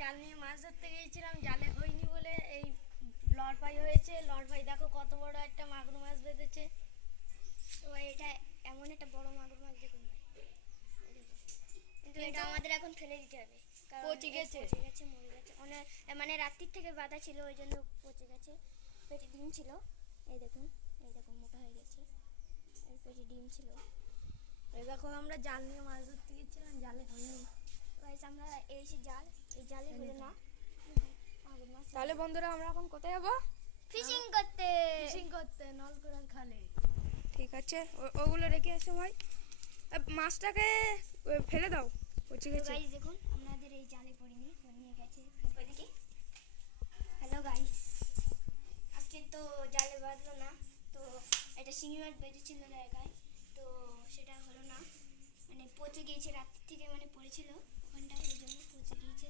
জাল নিয়ে মাছ ধরতে গিয়েছিলাম, জালে হয়নি বলে এই লড়পাই হয়েছে। লড়পাই দেখো কত বড় একটা মাগুর মাছ বেঁধেছে। তো এটা এমন একটা বড় মাগুর মাছ দেখুন ভাই, কিন্তু এটা আমাদের এখন ফেলে দিতে হবে, কারণ পচে গেছে, মরে গেছে অনেক, মানে রাত্রির থেকে বাঁধা ছিল ওই জন্য পচে গেছে। পেটে ডিম ছিল, এই দেখুন মোটা হয়ে গেছে, এর পেটে ডিম ছিল। এই দেখো আমরা জাল নিয়ে মাছ ধরতে গিয়েছিলাম, জালে হয়নি। গাইস আমরা এই জালে হলো না মাগুর মাছ। তাহলে বন্ধুরা আমরা এখন কোথায় যাবো? ফিশিং করতে নলকুড়ার খালে। ঠিক আছে, ওগুলো রেখে এসো ভাই, মাছটাকে ফেলে দাও, পচে গেছে। গাইস দেখুন আমাদের এই জালে পড়িনি, নিয়ে গেছে ওইদিকে। হ্যালো গাইস, আজকে তো জালে বাঁধলো না, তো এটা শিঙি মাছ বেঁধেছিল জায়গায়, তো সেটা হলো না, মানে পচে গিয়েছে রাত্রি থেকে, মানে পড়েছিল ওখানটায়, এই জন্য পচে গিয়েছে।